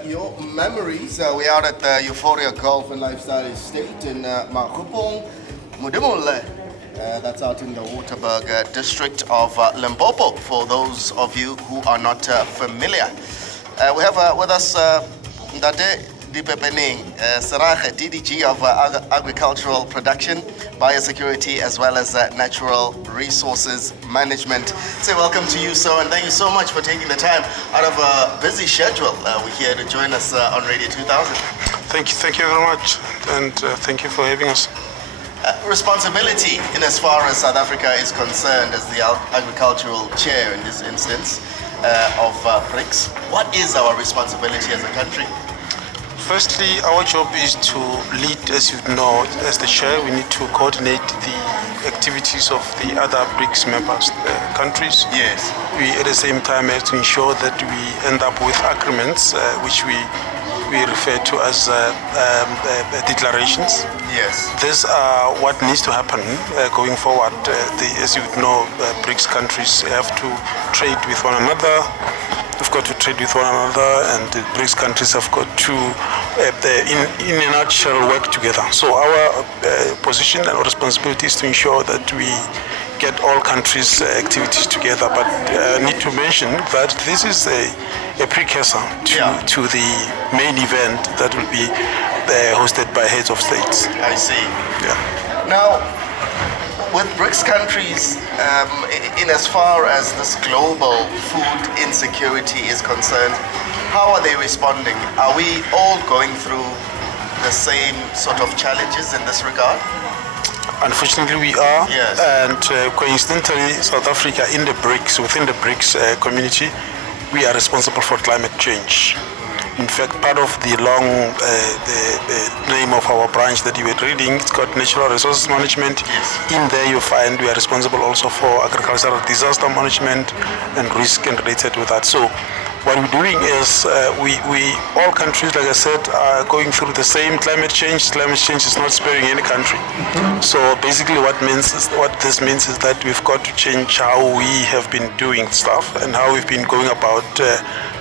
Your memories. We are at the Euphoria Golf and Lifestyle Estate in Makgopong, Modimolle. That's out in the Waterberg district of Limpopo, for those of you who are not familiar. We have with us Ndade Serage, DDG of Agricultural Production, Biosecurity, as well as Natural Resources Management. Say welcome to you, sir, and thank you so much for taking the time out of a busy schedule. We're here to join us on Radio 2000. Thank you very much, and thank you for having us. Responsibility in as far as South Africa is concerned as the agricultural chair in this instance of BRICS. What is our responsibility as a country? Firstly, our job is to lead, as you know, as the chair. We need to coordinate the activities of the other BRICS members countries. Yes. We at the same time have to ensure that we end up with agreements which we refer to as declarations. Yes. These are what needs to happen going forward. As you know, BRICS countries have to trade with one another. We've got to trade with one another, and the BRICS countries have got to, in a nutshell, work together. So our position and our responsibility is to ensure that we get all countries' activities together. But I need to mention that this is a precursor to the main event that will be hosted by heads of states. I see. Yeah. Now, with BRICS countries, in as far as this global food insecurity is concerned, how are they responding? Are we all going through the same sort of challenges in this regard? Unfortunately, we are. Yes. And coincidentally, South Africa within the BRICS community, we are responsible for climate change. In fact, part of the the name of our branch that you were reading, it's got Natural Resources Management. Yes. In there you find we are responsible also for agricultural disaster management and risk and related with that. So what we're doing is we all countries, like I said, are going through the same climate change. Climate change is not sparing any country. So basically what this means is that we've got to change how we have been doing stuff and how we've been going about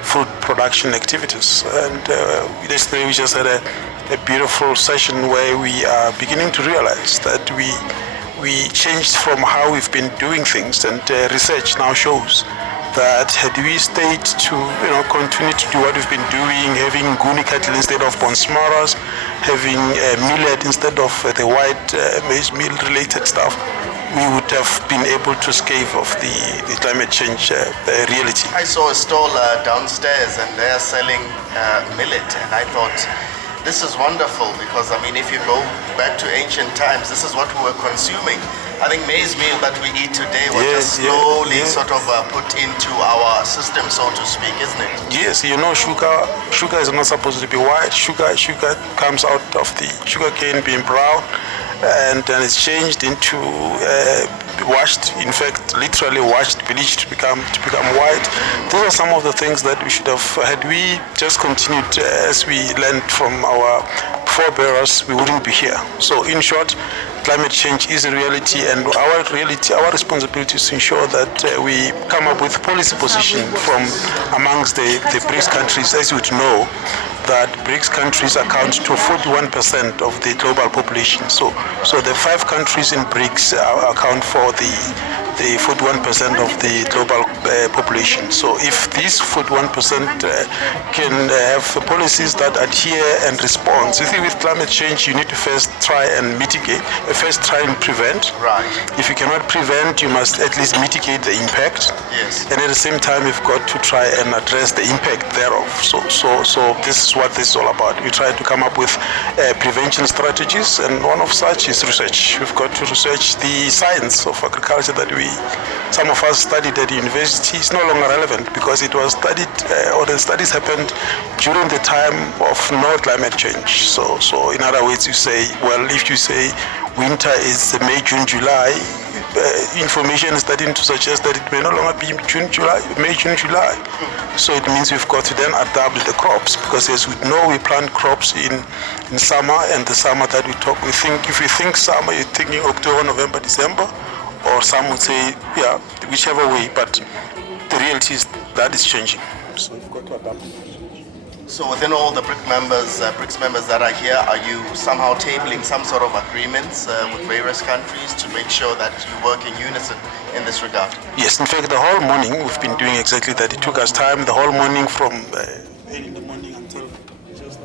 food production activities. And yesterday we just had a beautiful session where we are beginning to realize that we changed from how we've been doing things, and research now shows that had we stayed to continue to do what we've been doing, having guni cattle instead of bonsmaras, having millet instead of the white maize meal related stuff, we would have been able to scave off the climate change reality. I saw a stall downstairs and they're selling millet, and I thought, this is wonderful, because if you go back to ancient times, this is what we were consuming. I think maize meal that we eat today was just slowly sort of put into our system, so to speak, isn't it? Yes, sugar is not supposed to be white. Sugar comes out of the sugar cane being brown, and then it's changed into washed, in fact literally washed, bleached to become white. Those are some of the things that we should have, had we just continued as we learned from our forebears, we wouldn't be here. So in short, climate change is a reality, and our responsibility is to ensure that we come up with policy position from amongst the BRICS countries. As you would know, that BRICS countries account to 41% of the global population. So the 5 countries in BRICS account for the 41% of the global population. So if these 41% can have policies that adhere and respond, you see, with climate change, you need to first try and mitigate, first try and prevent. Right. If you cannot prevent, you must at least mitigate the impact. Yes. And at the same time, we've got to try and address the impact thereof. So this is what this is all about. We try to come up with prevention strategies, and one of such is research. We've got to research the science of agriculture that some of us studied at the university. Is no longer relevant because it was studied, or the studies happened during the time of no climate change. So in other words, you say, well, if you say winter is May, June, July, information is starting to suggest that it may no longer be May, June, July. So it means we've got to then adapt the crops, because as we know, we plant crops in summer, and the summer that we talk, if you think summer, you're thinking October, November, December, or some would say, whichever way, but the reality is that is changing. So we've got to adapt. So within all the BRICS members that are here, are you somehow tabling some sort of agreements with various countries to make sure that you work in unison in this regard? Yes, in fact, the whole morning we've been doing exactly that. It took us time, the whole morning from 8 in the morning until just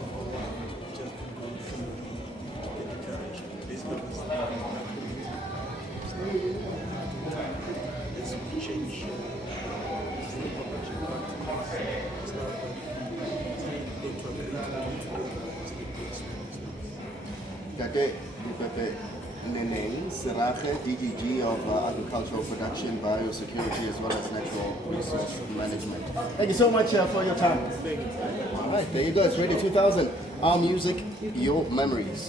Neneng Serage, DDG of Agricultural Production, Biosecurity, as well as Natural Resource Management. Thank you so much for your time. All right, there you go. It's Radio 2000. Our music, your memories.